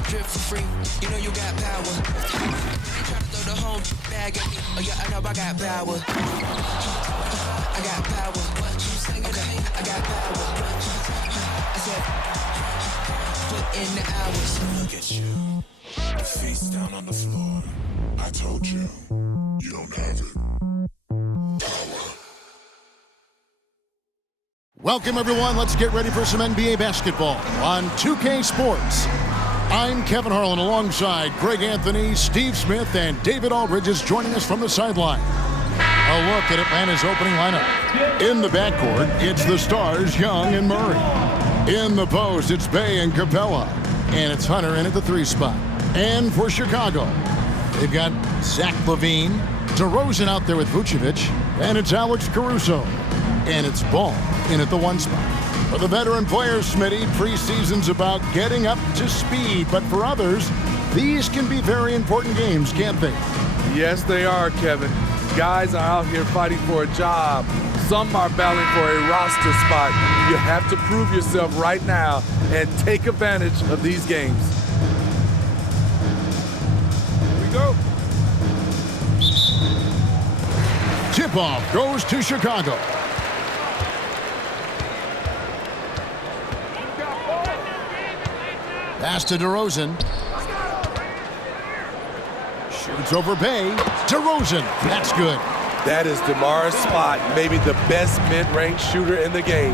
that drip for free. You know you got power. Ain't trying to throw the whole bag at me. Oh yeah, I know I got power. I got power. Okay, I got power. I said, put in the hours. Look at you. Face down on the floor. I told you, you don't have it. Power. Welcome, everyone. Let's get ready for some NBA basketball on 2K Sports. I'm Kevin Harlan alongside Greg Anthony, Steve Smith, and David Aldridge is joining us from the sideline. A look at Atlanta's opening lineup. In the backcourt, it's the stars, Young and Murray. In the post, it's Bey and Capella. And it's Hunter in at the 3 spot. And for Chicago, they've got Zach LaVine, DeRozan out there with Vucevic, and it's Alex Caruso. And it's Ball in at the 1 spot. For the veteran players, Smitty, preseason's about getting up to speed. But for others, these can be very important games, can't they? Yes, they are, Kevin. Guys are out here fighting for a job. Some are battling for a roster spot. You have to prove yourself right now and take advantage of these games. Here we go. Tip-off goes to Chicago. Pass to DeRozan. Shoots over Bey. DeRozan. That's good. That is DeMar's spot, maybe the best mid-range shooter in the game.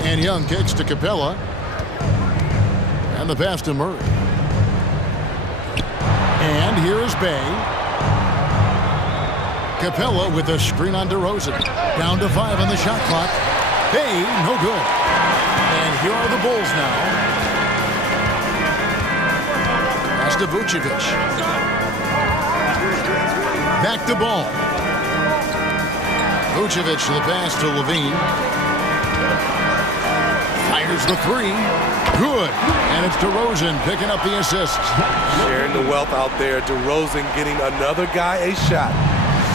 And Young kicks to Capella. And the pass to Murray. And here's Bey. Capella with a screen on DeRozan. Down to 5 on the shot clock. Bey, no good. And here are the Bulls now. Pass to Vucevic. Back to Ball. Vucevic to the pass to LaVine. Fires the 3. Good. And it's DeRozan picking up the assist. Sharing the wealth out there. DeRozan getting another guy a shot.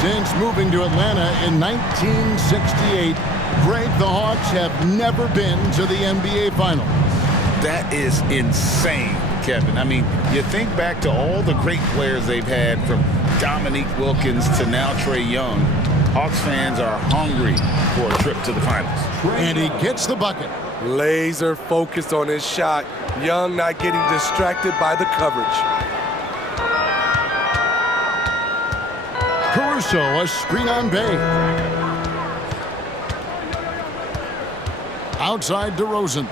Since moving to Atlanta in 1968, Greg, the Hawks have never been to the NBA Finals. That is insane, Kevin. I mean, you think back to all the great players they've had, from Dominique Wilkins to now Trae Young. Hawks fans are hungry for a trip to the finals. And he gets the bucket. Laser focused on his shot. Young not getting distracted by the coverage. Caruso, a screen on Bey. Outside DeRozan.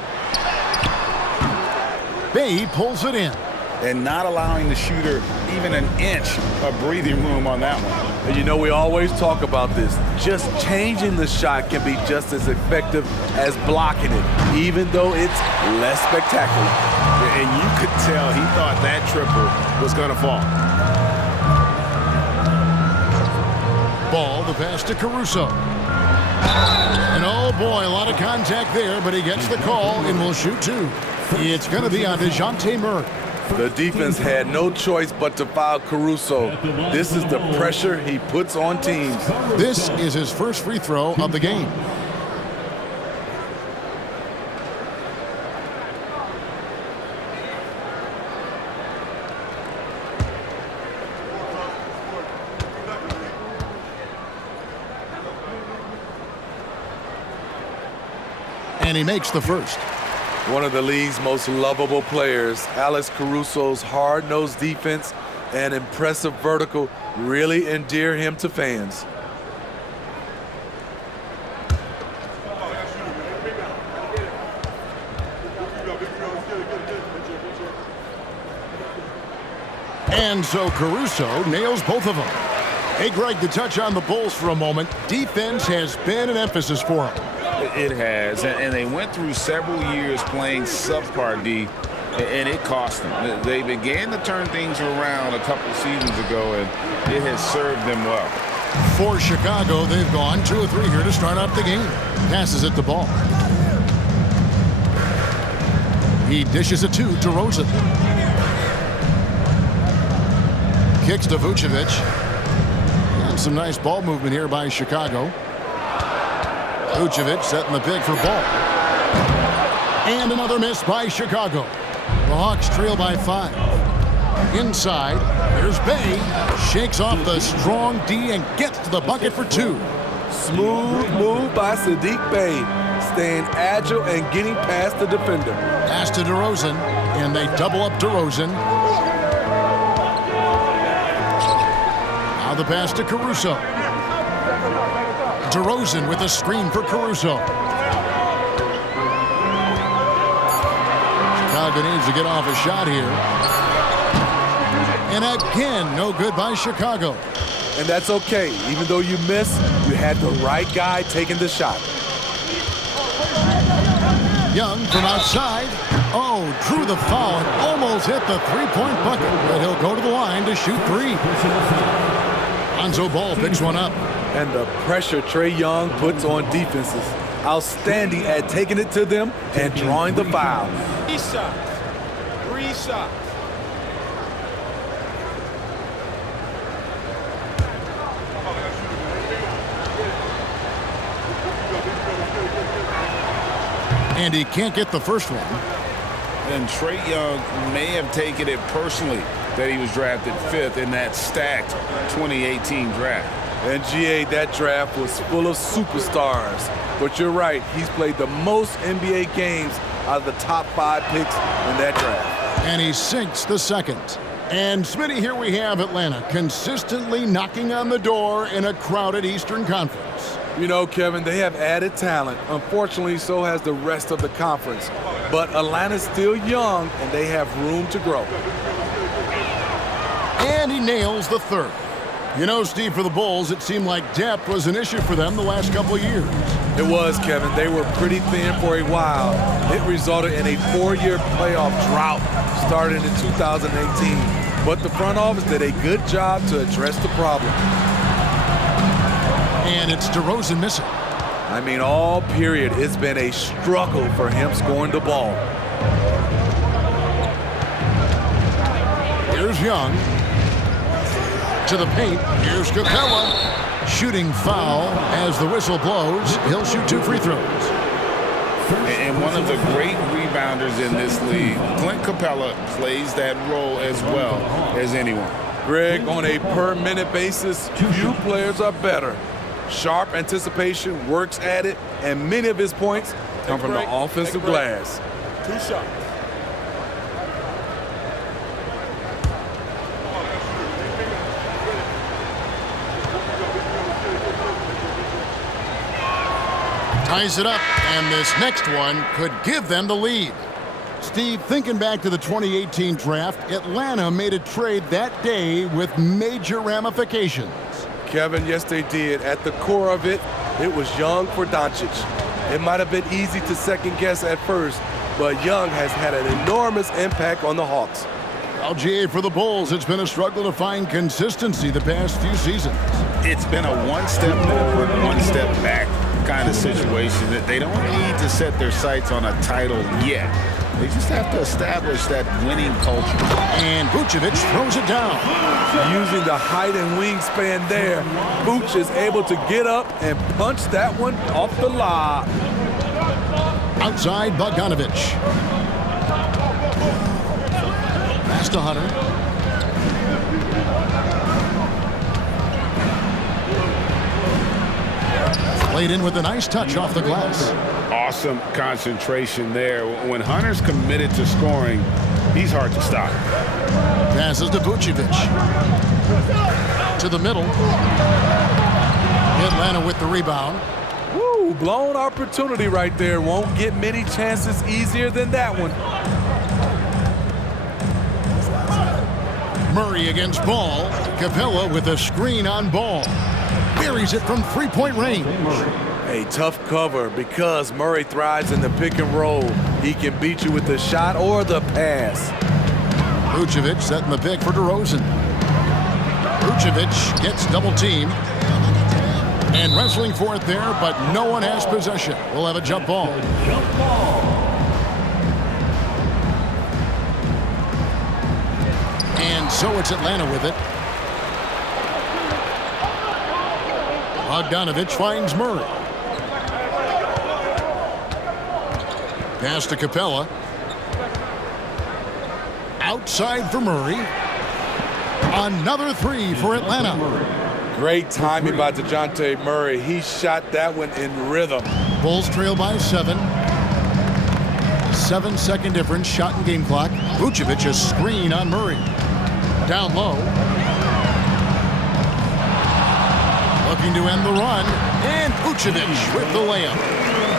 Bey pulls it in. And not allowing the shooter even an inch of breathing room on that one. And you know, we always talk about this. Just changing the shot can be just as effective as blocking it, even though it's less spectacular. And you could tell he thought that triple was going to fall. Ball, the pass to Caruso. And oh boy, a lot of contact there, but he gets the call and will shoot 2. It's going to be on DeJounte Murray. The defense had no choice but to foul Caruso. This is the pressure he puts on teams. This is his first free throw of the game. And he makes the first. One of the league's most lovable players, Alex Caruso's hard-nosed defense and impressive vertical really endear him to fans. And so Caruso nails both of them. Hey, Greg, to touch on the Bulls for a moment, defense has been an emphasis for them. It has, and they went through several years playing subpar D, and it cost them. They began to turn things around a couple seasons ago, and it has served them well. For Chicago, they've gone 2 of 3 here to start out the game. Passes it to Ball. He dishes it to DeRozan. Kicks to Vucevic. And some nice ball movement here by Chicago. Vucevic setting the pick for Ball. And another miss by Chicago. The Hawks trail by 5. Inside, here's Bay. Shakes off the strong D and gets to the bucket for 2. Smooth move by Saddiq Bey, staying agile and getting past the defender. Pass to DeRozan, and they double up DeRozan. Now the pass to Caruso. DeRozan with a screen for Caruso. Chicago needs to get off a shot here. And again, no good by Chicago. And that's okay. Even though you missed, you had the right guy taking the shot. Young from outside. Oh, drew the foul and almost hit the three-point bucket. But he'll go to the line to shoot 3. Lonzo Ball picks one up. And the pressure Trae Young puts on defenses. Outstanding at taking it to them and drawing the foul. 3 shots. 3 shots. And he can't get the first one. And Trae Young may have taken it personally that he was drafted 5th in that stacked 2018 draft. And GA, that draft was full of superstars. But you're right, he's played the most NBA games out of the top 5 picks in that draft. And he sinks the second. And Smitty, here we have Atlanta consistently knocking on the door in a crowded Eastern Conference. You know, Kevin, they have added talent. Unfortunately, so has the rest of the conference. But Atlanta's still young, and they have room to grow. And he nails the third. You know, Steve, for the Bulls, it seemed like depth was an issue for them the last couple of years. It was, Kevin. They were pretty thin for a while. It resulted in a 4-year playoff drought starting in 2018. But the front office did a good job to address the problem. And it's DeRozan missing. I mean, all period, it's been a struggle for him scoring the ball. Here's Young. To the paint. Here's Capella. Shooting foul as the whistle blows. He'll shoot 2 free throws. And one of the great rebounders in this league, Clint Capella, plays that role as well as anyone. Greg, on a per-minute basis, few players are better. Sharp anticipation, works at it, and many of his points come from the offensive glass. 2 shots. Ties it up, and this next one could give them the lead. Steve, thinking back to the 2018 draft, Atlanta made a trade that day with major ramifications. Kevin, yes, they did. At the core of it, it was Young for Doncic. It might have been easy to second guess at first, but Young has had an enormous impact on the Hawks. Well, GA, for the Bulls, it's been a struggle to find consistency the past few seasons. It's been a one-step forward, one-step back kind of situation. That they don't need to set their sights on a title yet. They just have to establish that winning culture. And Vucevic throws it down. Using the height and wingspan there, Vooch is able to get up and punch that one off the lob. Outside, Bogdanovic. Pass to Hunter. Played in with a nice touch off the glass. Awesome concentration there. When Hunter's committed to scoring, he's hard to stop. Passes to Vucevic. To the middle. Atlanta with the rebound. Woo, blown opportunity right there. Won't get many chances easier than that one. Murray against Ball. Capella with a screen on Ball. Buries it from three-point range. A tough cover because Murray thrives in the pick and roll. He can beat you with the shot or the pass. Vucevic setting the pick for DeRozan. Vucevic gets double-teamed. And wrestling for it there, but no one has possession. We'll have a jump ball. And so it's Atlanta with it. Bogdanovic finds Murray. Pass to Capella. Outside for Murray. Another three for Atlanta. Great timing by DeJounte Murray. He shot that one in rhythm. Bulls trail by 7. 7-second difference, shot and game clock. Vucevic a screen on Murray. Down low. Looking to end the run. And Vucevic with the layup.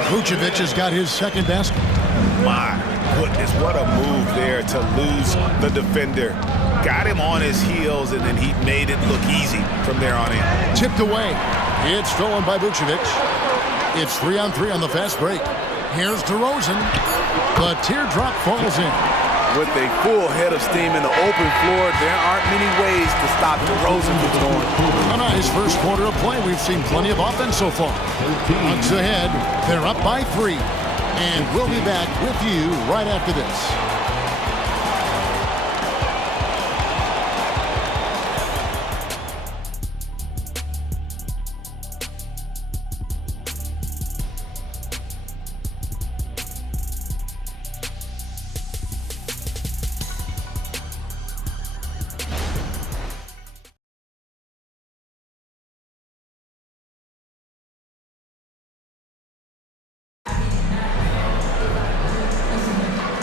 Vucevic has got his second basket. My goodness, what a move there to lose the defender. Got him on his heels, and then he made it look easy from there on in. Tipped away. It's stolen by Vucevic. It's 3-on-3 on the fast break. Here's DeRozan. The teardrop falls in. With a full head of steam in the open floor, there aren't many ways to stop DeRozan from scoring. A nice first quarter of play. We've seen plenty of offense so far. Bucks ahead. They're up by 3. And we'll be back with you right after this.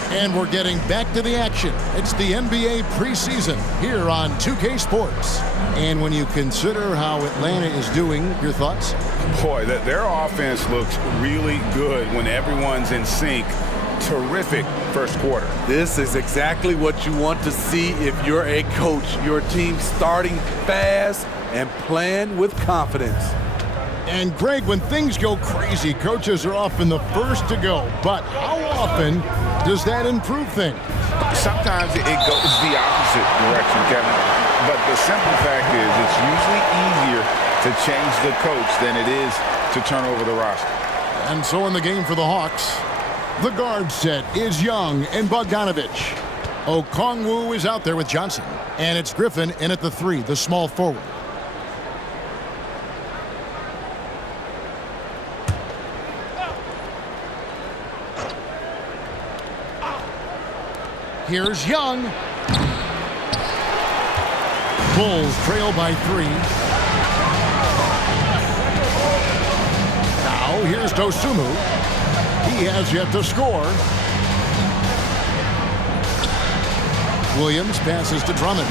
And we're getting back to the action. It's the NBA preseason here on 2K Sports. And when you consider how Atlanta is doing, your thoughts? Boy, their offense looks really good when everyone's in sync. Terrific first quarter. This is exactly what you want to see if you're a coach. Your team starting fast and playing with confidence. And Greg, when things go crazy, coaches are often the first to go. But how often does that improve things? Sometimes it goes the opposite direction, Kevin. But the simple fact is it's usually easier to change the coach than it is to turn over the roster. And so in the game for the Hawks, the guard set is Young and Bogdanovich. Okongwu is out there with Johnson. And it's Griffin in at the 3, the small forward. Here's Young. Bulls trail by 3. Now here's Dosunmu. He has yet to score. Williams passes to Drummond.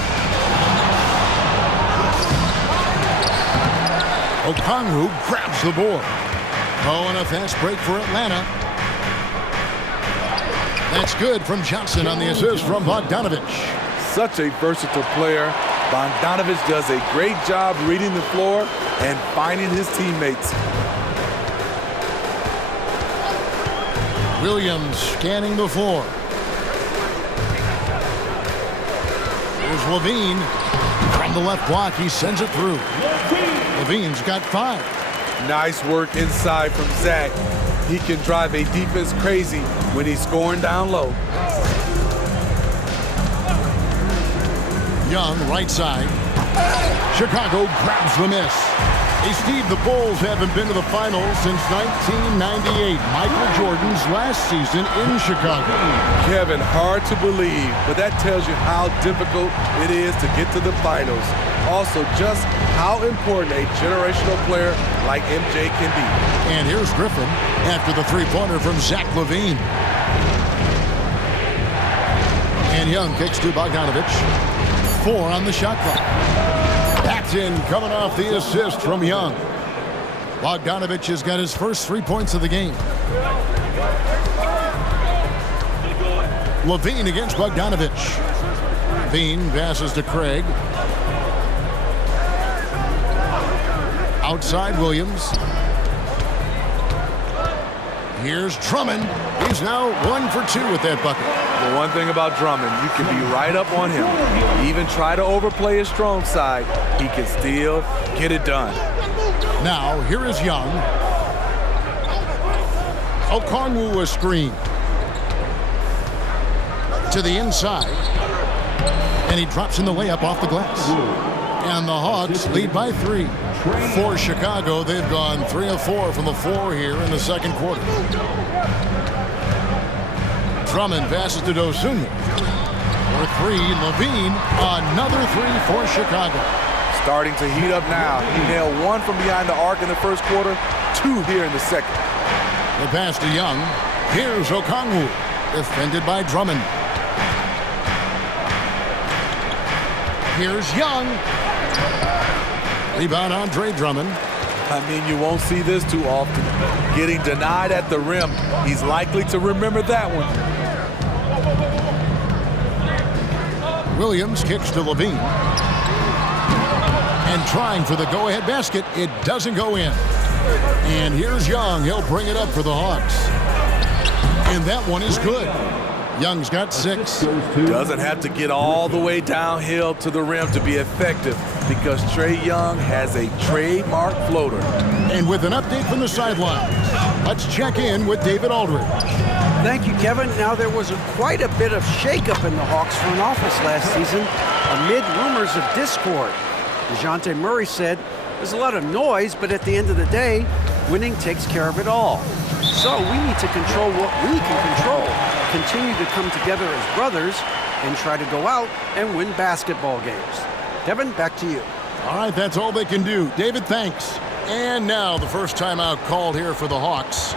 Okongwu grabs the board. Oh, and a fast break for Atlanta. That's good from Johnson on the assist from Bogdanovich. Such a versatile player. Bogdanovich does a great job reading the floor and finding his teammates. Williams scanning the floor. Here's Levine. From the left block, he sends it through. Levine's got 5. Nice work inside from Zach. He can drive a defense crazy when he's scoring down low. Young, right side. Chicago grabs the miss. Hey, Steve, the Bulls haven't been to the finals since 1998, Michael Jordan's last season in Chicago. Kevin, hard to believe, but that tells you how difficult it is to get to the finals. Also, just how important a generational player like MJ can be. And here's Griffin after the three-pointer from Zach LaVine. And Young kicks to Bogdanovich. 4 on the shot clock. That's in, coming off the assist from Young. Bogdanovich has got his first 3 points of the game. LaVine against Bogdanovich. LaVine passes to Craig. Outside Williams. Here's Drummond. He's now 1 for 2 with that bucket. The one thing about Drummond, you can be right up on him. Even try to overplay his strong side, he can still get it done. Now, here is Young. Okongwu a screen. To the inside. And he drops in the layup off the glass. And the Hawks lead by 3. For Chicago, they've gone 3 of 4 from the floor here in the second quarter. Drummond passes to Dosunmu. For three, Levine, another three for Chicago. Starting to heat up now. He nailed one from behind the arc in the first quarter, two here in the second. The pass to Young. Here's Okongwu, defended by Drummond. Here's Young. Rebound Andre Drummond. I mean, you won't see this too often. Getting denied at the rim. He's likely to remember that one. Williams kicks to Levine. And trying for the go-ahead basket. It doesn't go in. And here's Young. He'll bring it up for the Hawks. And that one is good. Young's got 6. Doesn't have to get all the way downhill to the rim to be effective because Trae Young has a trademark floater. And with an update from the sidelines, let's check in with David Aldridge. Thank you, Kevin. Now, there was quite a bit of shakeup in the Hawks front office last season amid rumors of discord. DeJounte Murray said, "There's a lot of noise, but at the end of the day, winning takes care of it all. So we need to control what we can control, continue to come together as brothers, and try to go out and win basketball games." Kevin, back to you. All right, that's all they can do. David, thanks. And now the first timeout called here for the Hawks.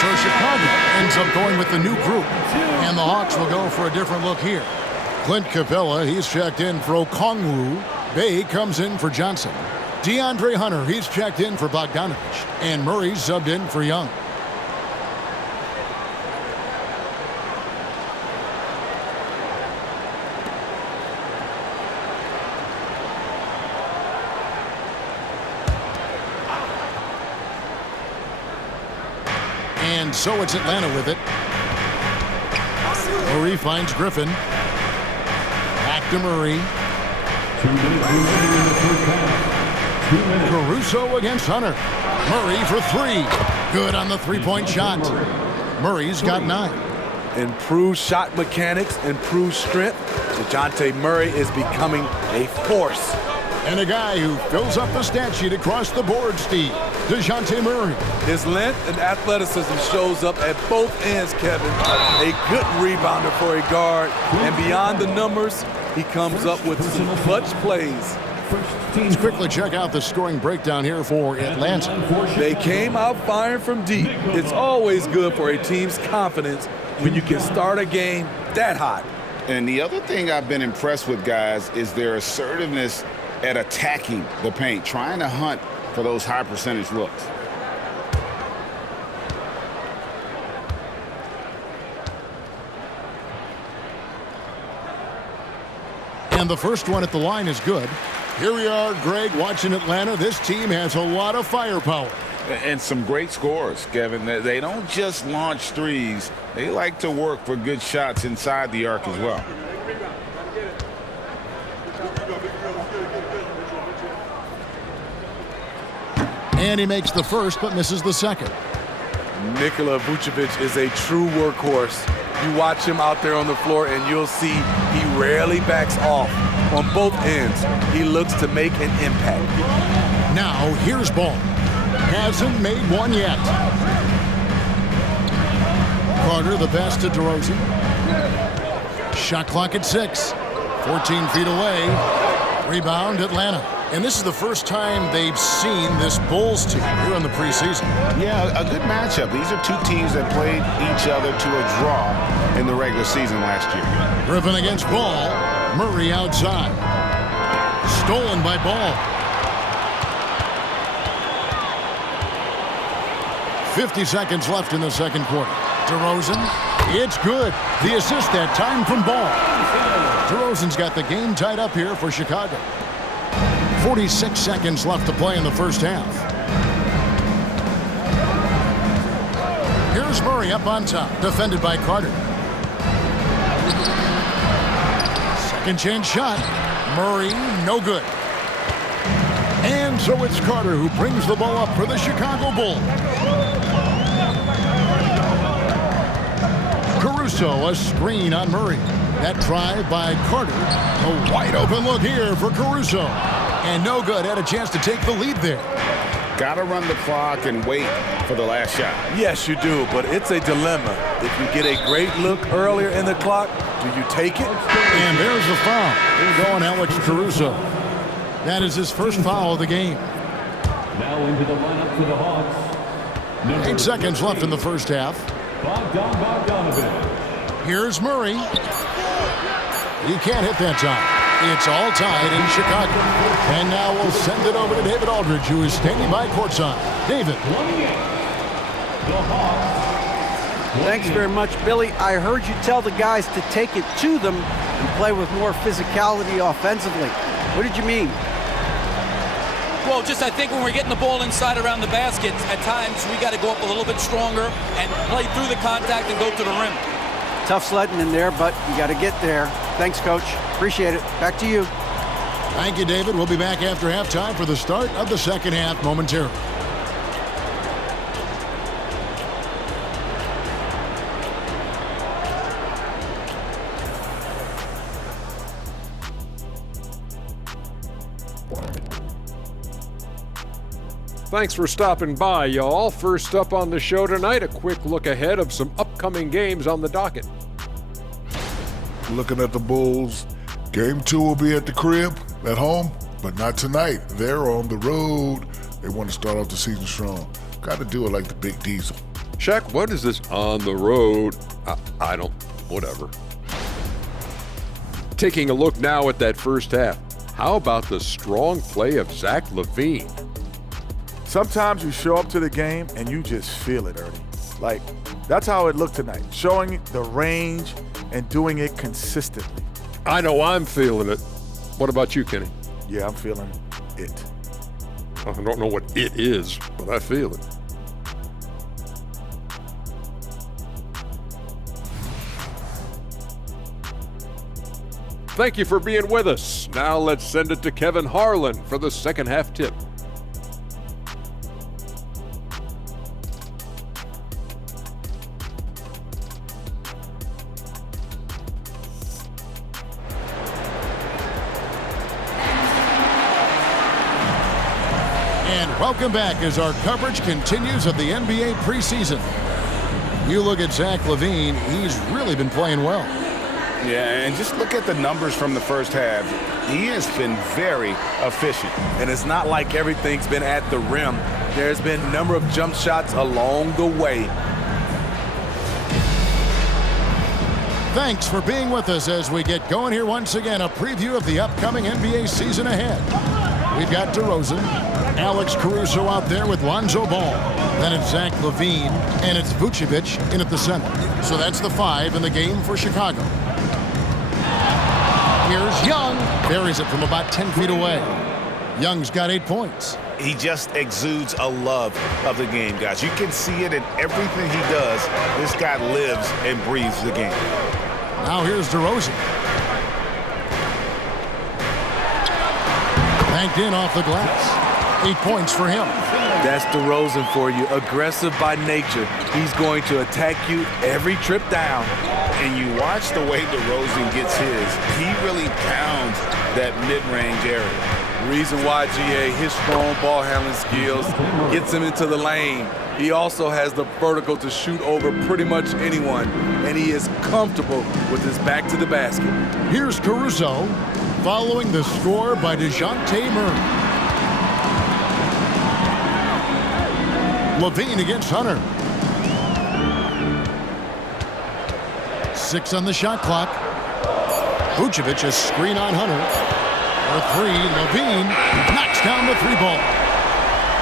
So Chicago ends up going with the new group. And the Hawks will go for a different look here. Clint Capella, he's checked in for Okongwu. Bay comes in for Johnson. DeAndre Hunter, he's checked in for Bogdanovich. And Murray's subbed in for Young. And so it's Atlanta with it. Murray finds Griffin. Back to Murray. Caruso against Hunter. Murray for three. Good on the three-point shot. Murray's got 9. Improved shot mechanics, improved strength. DeJounte Murray is becoming a force. And a guy who fills up the stat sheet across the board, Steve. DeJounte Murray. His length and athleticism shows up at both ends, Kevin. A good rebounder for a guard. And beyond the numbers, he comes up with some clutch plays. Let's quickly check out the scoring breakdown here for Atlanta. They came out firing from deep. It's always good for a team's confidence when you can start a game that hot. And the other thing I've been impressed with, guys, is their assertiveness at attacking the paint, trying to hunt for those high percentage looks. And the first one at the line is good. Here we are, Greg, watching Atlanta. This team has a lot of firepower. And some great scores, Kevin. They don't just launch threes. They like to work for good shots inside the arc as well. And he makes the first but misses the second. Nikola Vucevic is a true workhorse. You watch him out there on the floor, and you'll see he rarely backs off on both ends. He looks to make an impact. Now, here's Ball. Hasn't made one yet. Carter, the pass to DeRozan. Shot clock at 6. 14 feet away. Rebound, Atlanta. And this is the first time they've seen this Bulls team here in the preseason. Yeah, a good matchup. These are two teams that played each other to a draw in the regular season last year. Griffin against Ball. Murray outside. Stolen by Ball. 50 seconds left in the second quarter. DeRozan, it's good. The assist that time from Ball. DeRozan's got the game tied up here for Chicago. 46 seconds left to play in the first half. Here's Murray up on top, defended by Carter. Second chance shot. Murray, no good. And so it's Carter who brings the ball up for the Chicago Bulls. Caruso, a screen on Murray. That drive by Carter. A wide open look here for Caruso. And no good. Had a chance to take the lead there. Got to run the clock and wait for the last shot. Yes, you do, but it's a dilemma. If you get a great look earlier in the clock, do you take it? And there's the foul. Here going Alex Caruso. That is his first foul of the game. Now into the lineup for the Hawks. 8 seconds left in the first half. Bogdanovich. Here's Murray. He can't hit that time. It's all tied in Chicago. And now we'll send it over to David Aldridge, who is standing by courtside. David. Thanks very much, Billy. I heard you tell the guys to take it to them and play with more physicality offensively. What did you mean? Well, just I think when we're getting the ball inside around the basket, at times we got to go up a little bit stronger and play through the contact and go to the rim. Tough sledding in there, but you got to get there. Thanks, Coach. Appreciate it. Back to you. Thank you, David. We'll be back after halftime for the start of the second half momentarily. Thanks for stopping by, y'all. First up on the show tonight, a quick look ahead of some upcoming games on the docket. Looking at the Bulls, game 2 will be at the crib, at home, but not tonight. They're on the road. They want to start off the season strong. Got to do it like the Big Diesel. Shaq, what is this on the road? I don't, whatever. Taking a look now at that first half, how about the strong play of Zach LaVine? Sometimes you show up to the game and you just feel it, Ernie. Like, that's how it looked tonight, showing the range and doing it consistently. I know I'm feeling it. What about you, Kenny? Yeah, I'm feeling it. I don't know what it is, but I feel it. Thank you for being with us. Now let's send it to Kevin Harlan for the second half tip. Welcome back as our coverage continues of the NBA preseason. You look at Zach LaVine, he's really been playing well. Yeah, and just look at the numbers from the first half. He has been very efficient. And it's not like everything's been at the rim. There's been a number of jump shots along the way. Thanks for being with us as we get going here once again. A preview of the upcoming NBA season ahead. We've got DeRozan, Alex Caruso out there with Lonzo Ball. Then it's Zach LaVine, and it's Vucevic in at the center. So that's the 5 in the game for Chicago. Here's Young. Buries it from about 10 feet away. Young's got 8 points. He just exudes a love of the game, guys. You can see it in everything he does. This guy lives and breathes the game. Now here's DeRozan. Banked in off the glass. 8 points for him. That's DeRozan for you. Aggressive by nature. He's going to attack you every trip down. And you watch the way DeRozan gets his. He really pounds that mid-range area. Reason why, GA, his strong ball handling skills gets him into the lane. He also has the vertical to shoot over pretty much anyone, and he is comfortable with his back to the basket. Here's Caruso following the score by DeJounte Murray. Levine against Hunter. 6 on the shot clock. Vucevic a screen on Hunter. For 3, Levine knocks down the 3 ball.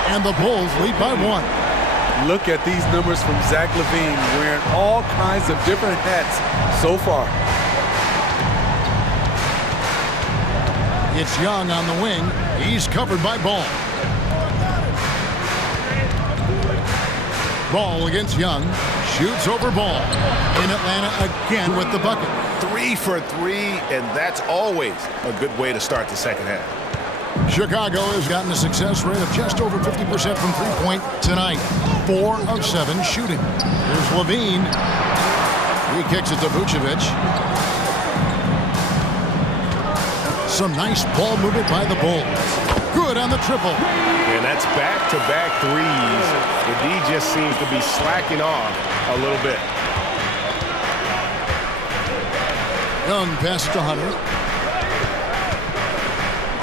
And the Bulls lead by 1. Look at these numbers from Zach LaVine, wearing all kinds of different hats so far. It's Young on the wing. He's covered by Ball. Ball against Young. Shoots over Ball. In Atlanta again with the bucket. 3 for 3, and that's always a good way to start the second half. Chicago has gotten a success rate of just over 50% from three-point tonight. 4 of 7 shooting. Here's Levine. He kicks it to Vucevic. Some nice ball movement by the Bulls. Good on the triple. And that's back-to-back threes. The D just seems to be slacking off a little bit. Young passes to Hunter.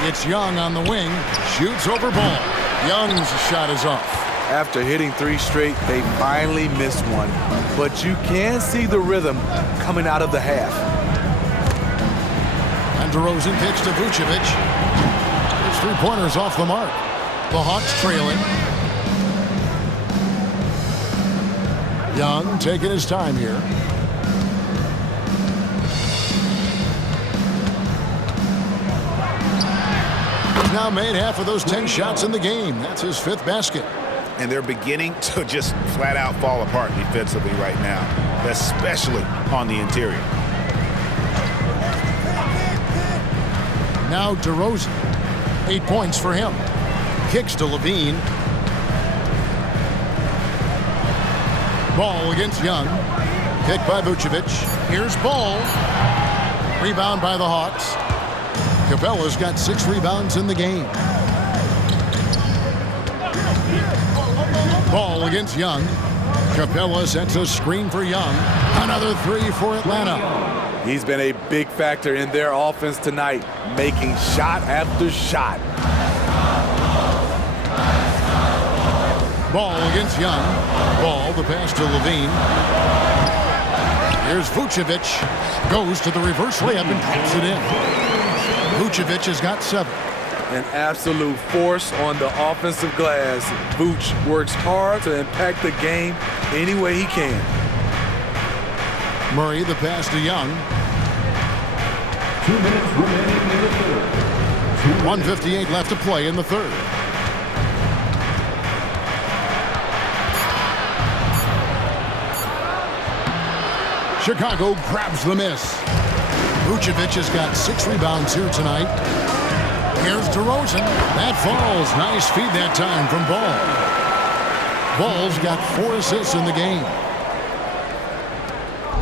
It's Young on the wing. Shoots over Ball. Young's shot is off. After hitting 3 straight, they finally missed one. But you can see the rhythm coming out of the half. And DeRozan kicks to Vucevic. His 3-pointers off the mark. The Hawks trailing. Young taking his time here. He's now made half of those 10 shots in the game. That's his 5th basket. And they're beginning to just flat out fall apart defensively right now, especially on the interior. Now DeRozan. 8 points for him. Kicks to Levine. Ball against Young. Kick by Vucevic. Here's Ball. Rebound by the Hawks. Capella's got 6 rebounds in the game. Ball against Young. Capella sets a screen for Young. Another 3 for Atlanta. He's been a big factor in their offense tonight, making shot after shot. Ball against Young. Ball, the pass to Levine. Here's Vucevic. Goes to the reverse layup and taps it in. Vucevic has got 7. An absolute force on the offensive glass. Vooch works hard to impact the game any way he can. Murray, the pass to Young. 2 minutes remaining in the third. 1:58 left to play in the third. Chicago grabs the miss. Vucevic has got 6 rebounds here tonight. Here's DeRozan. That falls. Nice feed that time from Ball. Ball's got 4 assists in the game.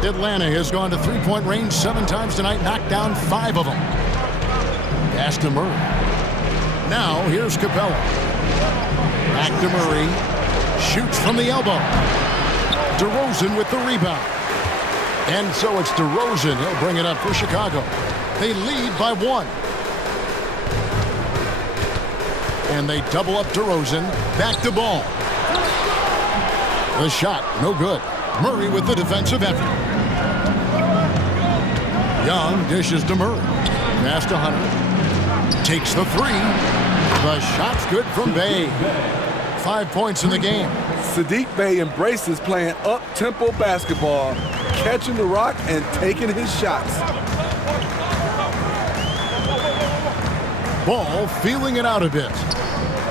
Atlanta has gone to 3-point range 7 times tonight, knocked down 5 of them. Pass to Murray. Now here's Capella. Back to Murray. Shoots from the elbow. DeRozan with the rebound. And so it's DeRozan. He'll bring it up for Chicago. They lead by 1. And they double up DeRozan. Back to Ball. The shot, no good. Murray with the defensive effort. Young dishes to Murray. Pass to Hunter. Takes the 3. The shot's good from Bey. 5 points in the game. Saddiq Bey embraces playing up-tempo basketball, catching the rock and taking his shots. Ball feeling it out a bit.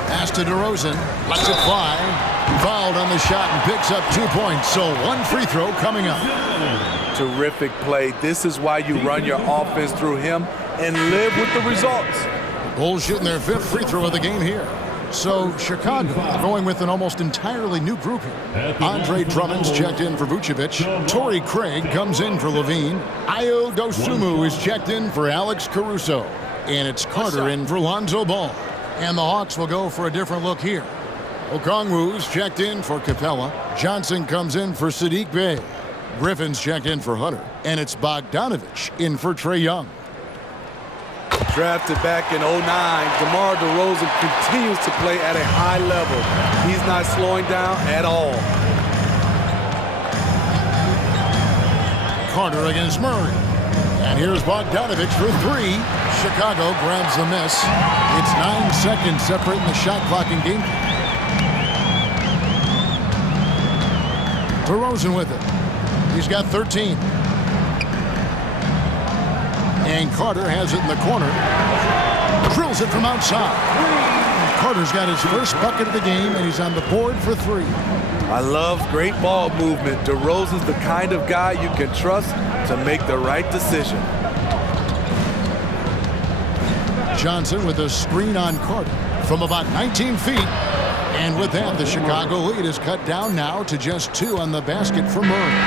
Pass to DeRozan. Lets it fly. Fouled on the shot and picks up 2 points. So 1 free throw coming up. Terrific play. This is why you run your offense through him and live with the results. Bulls shooting their 5th free throw of the game here. So Chicago going with an almost entirely new group here. Andre Drummond's checked in for Vucevic. Torrey Craig comes in for Levine. Ayo Dosunmu is checked in for Alex Caruso. And it's Carter in for Lonzo Ball. And the Hawks will go for a different look here. Okongwu's checked in for Capella. Johnson comes in for Sadiq Bey. Griffin's checked in for Hunter. And it's Bogdanovich in for Trae Young. Drafted back in 2009, DeMar DeRozan continues to play at a high level. He's not slowing down at all. Carter against Murray. And here's Bogdanovich for three. Chicago grabs the miss. It's 9 seconds separating the shot clock and game. DeRozan with it. He's got 13. And Carter has it in the corner. Drills it from outside. Carter's got his first bucket of the game, and he's on the board for three. I love great ball movement. DeRozan's the kind of guy you can trust to make the right decision. Johnson with a screen on Carter from about 19 feet. And with that, the Chicago lead is cut down now to just 2 on the basket for Murray.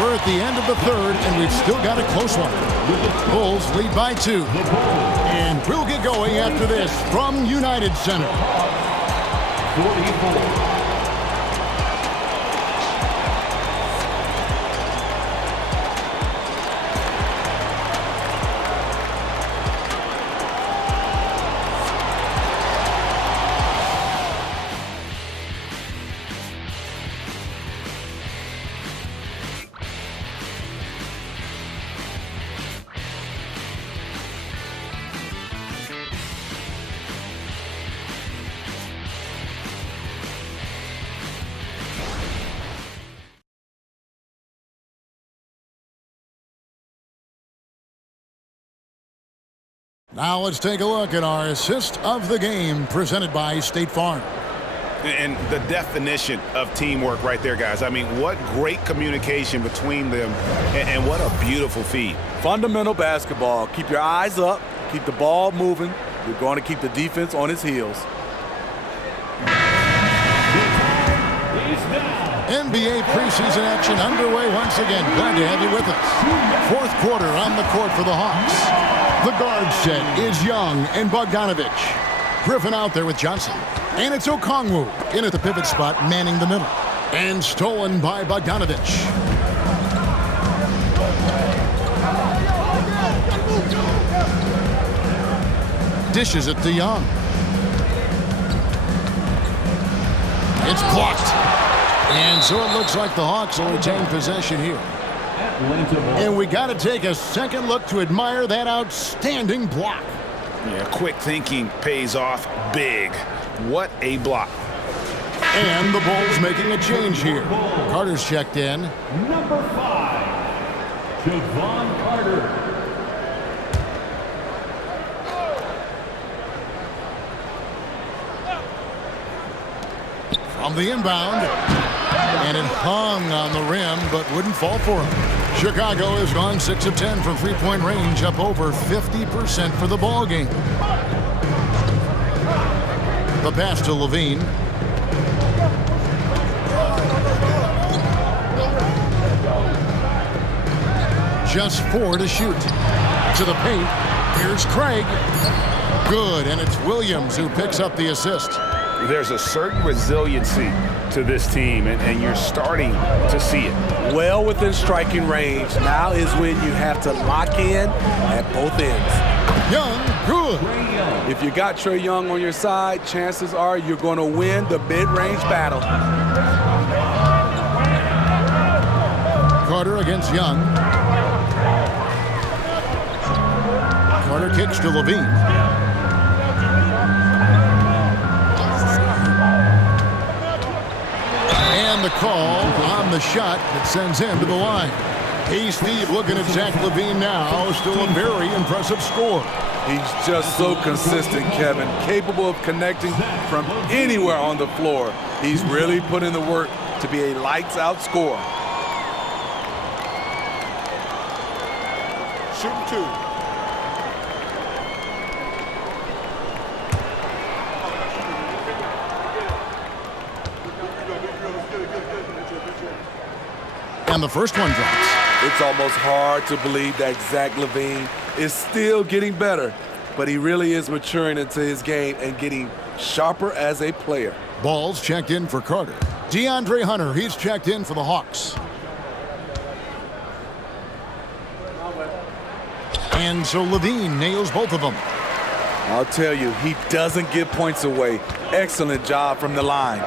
We're at the end of the third, and we've still got a close one. Bulls lead by 2. And we'll get going after this from United Center. 44. Now let's take a look at our assist of the game presented by State Farm. And the definition of teamwork right there, guys. I mean, what great communication between them, and what a beautiful feed. Fundamental basketball. Keep your eyes up. Keep the ball moving. You're going to keep the defense on its heels. NBA preseason action underway once again. Glad to have you with us. Fourth quarter on the court for the Hawks. The guard set is Young and Bogdanovich. Griffin out there with Johnson. And it's Okongwu in at the pivot spot, manning the middle. And stolen by Bogdanovich. Dishes it to Young. It's blocked. And so it looks like the Hawks will retain possession here. And we got to take a second look to admire that outstanding block. Yeah, quick thinking pays off big. What a block. And the Bulls making a change here. Carter's checked in. Number 5, Javon Carter. From the inbound. And it hung on the rim, but wouldn't fall for him. Chicago has gone 6 of 10 from three-point range, up over 50% for the ball game. The pass to Levine. Just 4 to shoot. To the paint. Here's Craig. Good, and it's Williams who picks up the assist. There's a certain resiliency to this team, and you're starting to see it. Well within striking range. Now is when you have to lock in at both ends. Young, good. If you got Trae Young on your side, chances are you're going to win the mid-range battle. Carter against Young. Carter kicks to Levine. And the call on the shot that sends him to the line. Hey, Steve, looking at Zach Levine now, still a very impressive score. He's just so consistent, Kevin, capable of connecting from anywhere on the floor. He's really put in the work to be a lights-out scorer. Shooting 2. And the first one drops. It's almost hard to believe that Zach LaVine is still getting better, but he really is maturing into his game and getting sharper as a player. Ball's checked in for Carter. DeAndre Hunter, he's checked in for the Hawks. And so LaVine nails both of them. I'll tell you, he doesn't give points away. Excellent job from the line.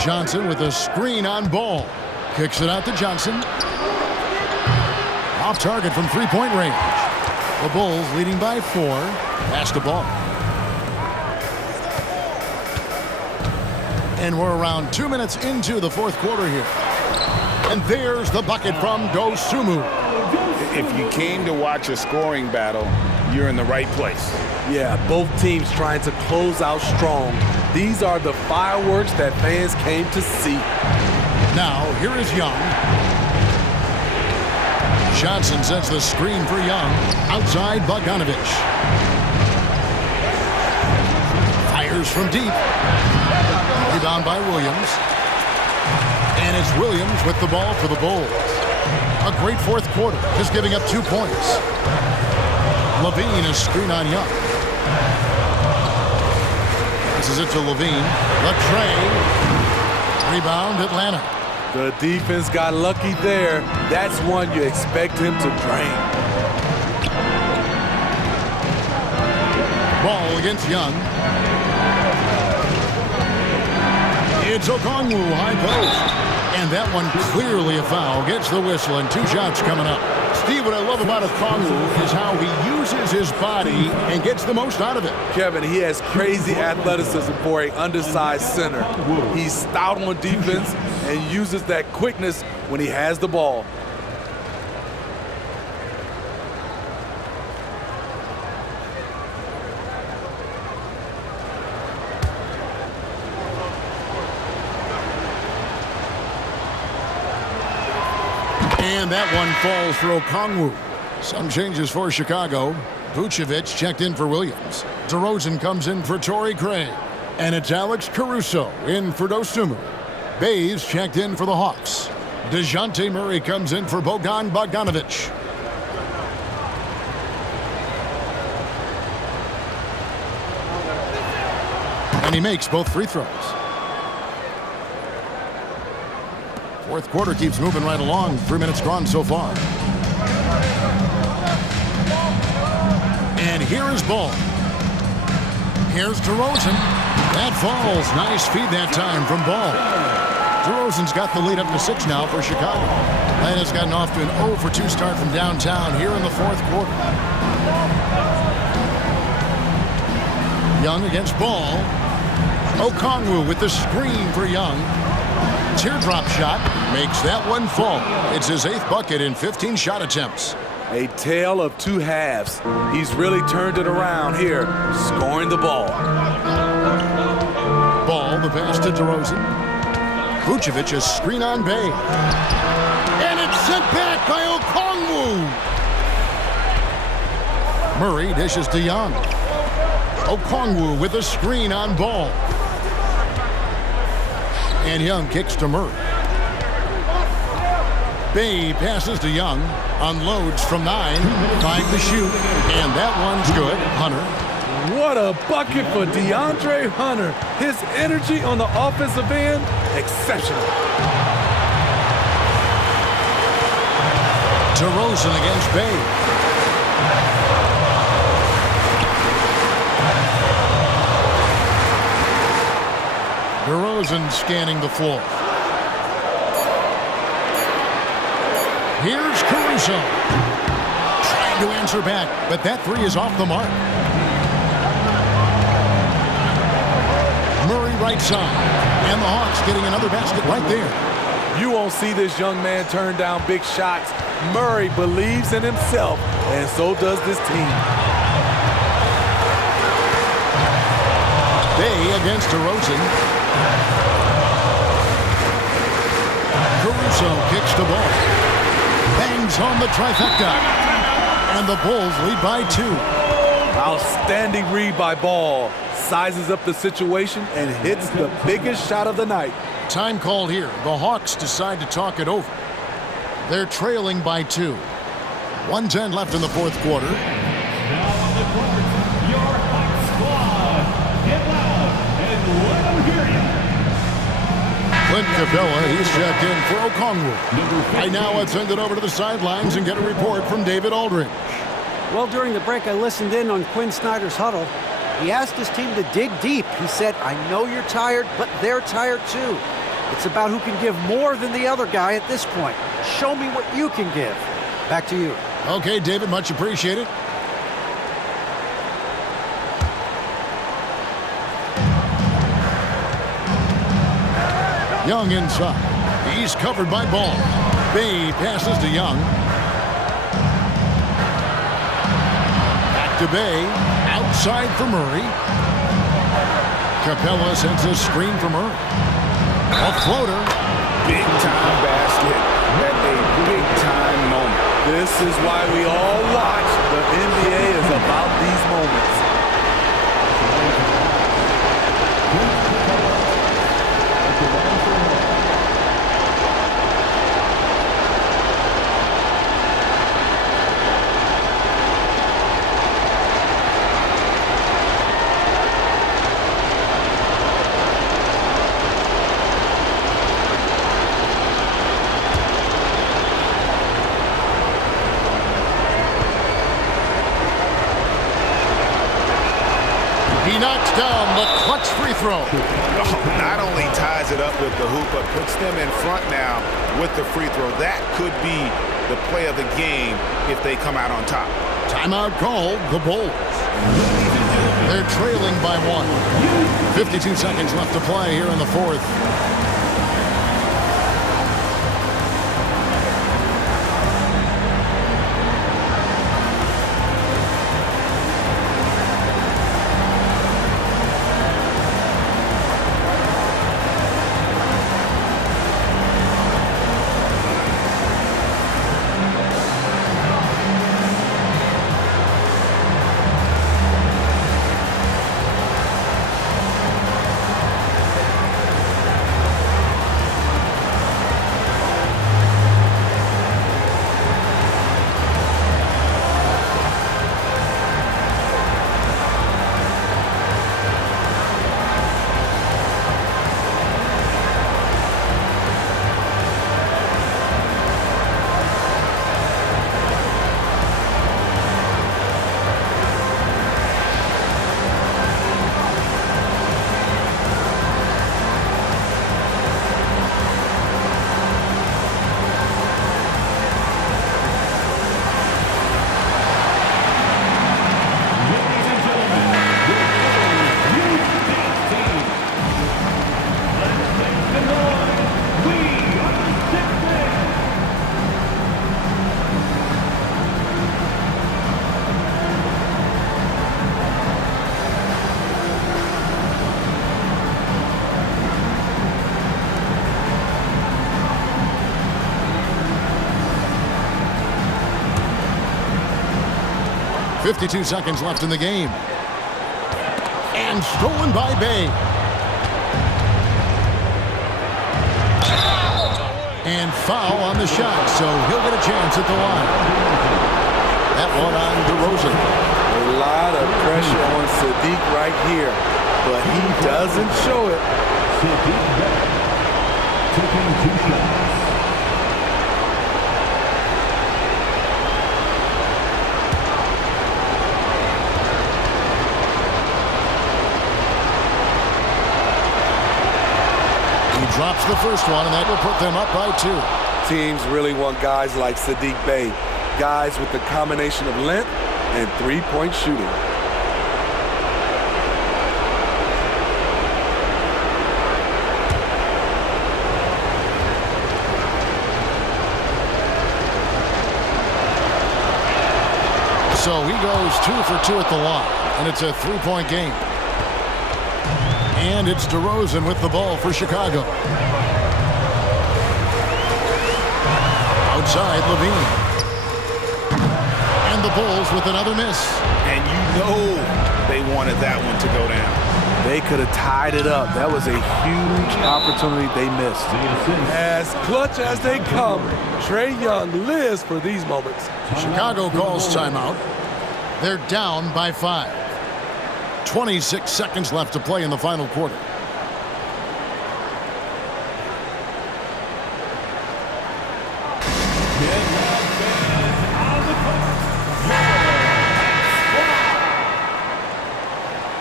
Johnson with a screen on Ball. Kicks it out to Johnson. Off target from three-point range. The Bulls leading by 4. Pass the ball. And we're around 2 minutes into the fourth quarter here. And there's the bucket from Dosunmu. If you came to watch a scoring battle, you're in the right place. Yeah, both teams trying to close out strong. These are the fireworks that fans came to see. Now, here is Young. Johnson sets the screen for Young. Outside Bogdanovich. Fires from deep. Rebound by Williams. And it's Williams with the ball for the Bulls. A great fourth quarter, just giving up 2 points. LaVine is screen on Young. This is it to LaVine. The tray. Rebound Atlanta. The defense got lucky there. That's one you expect him to drain. Ball against Young. It's Okongwu, high post. And that one clearly a foul. Gets the whistle and 2 shots coming up. Steve, what I love about Okongwu is how he uses his body and gets the most out of it. Kevin, he has crazy athleticism for an undersized center. He's stout on defense and uses that quickness when he has the ball. And that one falls for Okongwu. Some changes for Chicago. Vucevic checked in for Williams. DeRozan comes in for Torrey Craig. And it's Alex Caruso in for Dosunmu. Bays checked in for the Hawks. DeJounte Murray comes in for Bojan Bogdanovich. And he makes both free throws. Fourth quarter keeps moving right along. 3 minutes gone so far. And here is Ball. Here's DeRozan. That falls. Nice feed that time from Ball. DeRozan's got the lead up to 6 now for Chicago. Atlanta's gotten off to an 0 for 2 start from downtown here in the fourth quarter. Young against Ball. Okongwu with the screen for Young. Teardrop shot makes that one fall. It's his 8th bucket in 15 shot attempts. A tale of 2 halves. He's really turned it around here, scoring the ball. Ball, the pass to DeRozan. Vucevic a screen on Bay. And it's sent back by Okongwu. Murray dishes to Young. Okongwu with a screen on Ball. And Young kicks to Murray. Bay passes to Young. Unloads from 9. 5 to shoot. And that one's good. Hunter. What a bucket for DeAndre Hunter. His energy on the offensive end, exceptional. DeRozan against Bay. DeRozan scanning the floor. Here's Caruso. Trying to answer back, but that 3 is off the mark. Murray right side. And the Hawks getting another basket right there. You won't see this young man turn down big shots. Murray believes in himself, and so does this team. Bay against DeRozan. Caruso kicks the ball. Bangs home the trifecta. And the Bulls lead by 2. Outstanding read by Ball. Sizes up the situation and hits the biggest shot of the night. Time called here. The Hawks decide to talk it over. They're trailing by 2. 1:10 left in the fourth quarter. Now on the court, your Hawks squad. Get loud and let them hear you. Clint Capella, he's checked in for Okongwu. Right now, let's send it over to the sidelines and get a report from David Aldridge. Well, during the break, I listened in on Quinn Snyder's huddle. He asked his team to dig deep. He said, I know you're tired, but they're tired too. It's about who can give more than the other guy at this point. Show me what you can give. Back to you. Okay, David, much appreciated. Young inside. He's covered by Ball. Bay passes to Young. Back to Bay. Outside for Murray. Capella sends a screen for Murray. A floater. Big time basket at a big time moment. This is why we all watch. The NBA is about these moments. He knocks down the clutch free throw. Not only ties it up with the hoop, but puts them in front now with the free throw. That could be the play of the game if they come out on top. Timeout called, the Bulls. They're trailing by 1. 52 seconds left to play here in the fourth. .52 seconds left in the game. And stolen by Bay. And foul on the shot, so he'll get a chance at the line. That one on DeRozan. A lot of pressure on Sadiq right here, but he doesn't show it. Sadiq Bey taking 2 shots. Drops the first one, and that will put them up by 2. Teams really want guys like Sadiq Bey, guys with the combination of length and three-point shooting. So he goes 2 for 2 at the line, and it's a 3-point game. And it's DeRozan with the ball for Chicago. Outside, Levine. And the Bulls with another miss. And you know they wanted that one to go down. They could have tied it up. That was a huge opportunity they missed. As clutch as they come, Trae Young lives for these moments. Chicago calls timeout. They're down by 5. 26 seconds left to play in the final quarter.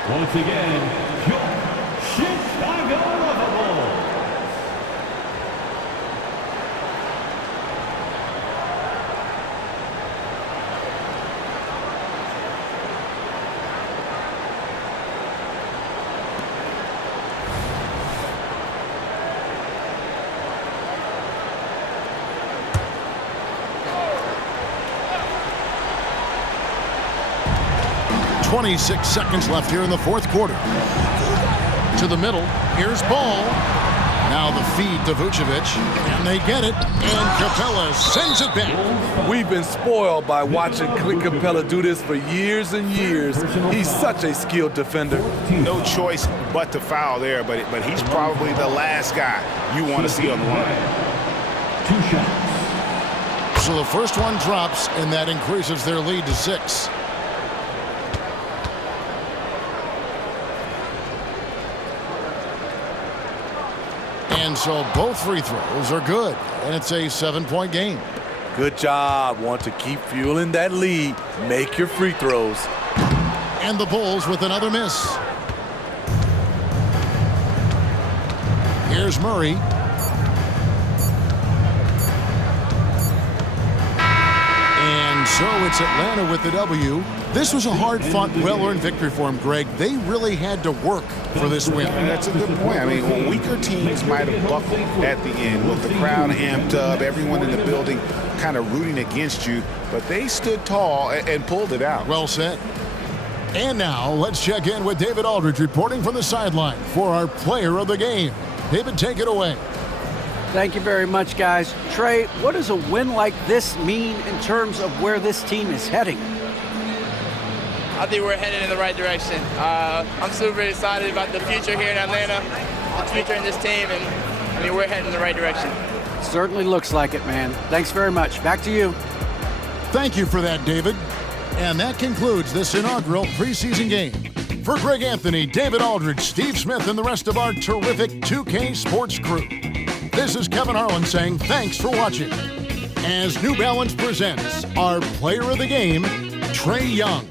Once again, your Chicago Bulls. .26 seconds left here in the fourth quarter. To the middle. Here's Ball. Now the feed to Vucevic. And they get it. And Capella sends it back. We've been spoiled by watching Clint Capella do this for years and years. He's such a skilled defender. No choice but to foul there, but he's probably the last guy you want to see on the line. 2 shots. So the first one drops, and that increases their lead to 6. And so both free throws are good, and it's a 7-point game. Good job. Want to keep fueling that lead. Make your free throws. And the Bulls with another miss. Here's Murray. And so it's Atlanta with the W. This was a hard-fought, well-earned victory for them, Greg. They really had to work for this win. That's a good point. I mean, weaker teams might have buckled at the end with the crowd amped up, everyone in the building kind of rooting against you, but they stood tall and pulled it out. Well said. And now let's check in with David Aldridge reporting from the sideline for our player of the game. David, take it away. Thank you very much, guys. Trae, what does a win like this mean in terms of where this team is heading? I think we're headed in the right direction. I'm super excited about the future here in Atlanta, the future in this team, and I mean, we're heading in the right direction. Certainly looks like it, man. Thanks very much. Back to you. Thank you for that, David. And that concludes this inaugural preseason game. For Greg Anthony, David Aldridge, Steve Smith, and the rest of our terrific 2K Sports crew, this is Kevin Harlan saying thanks for watching. As New Balance presents our player of the game, Trae Young.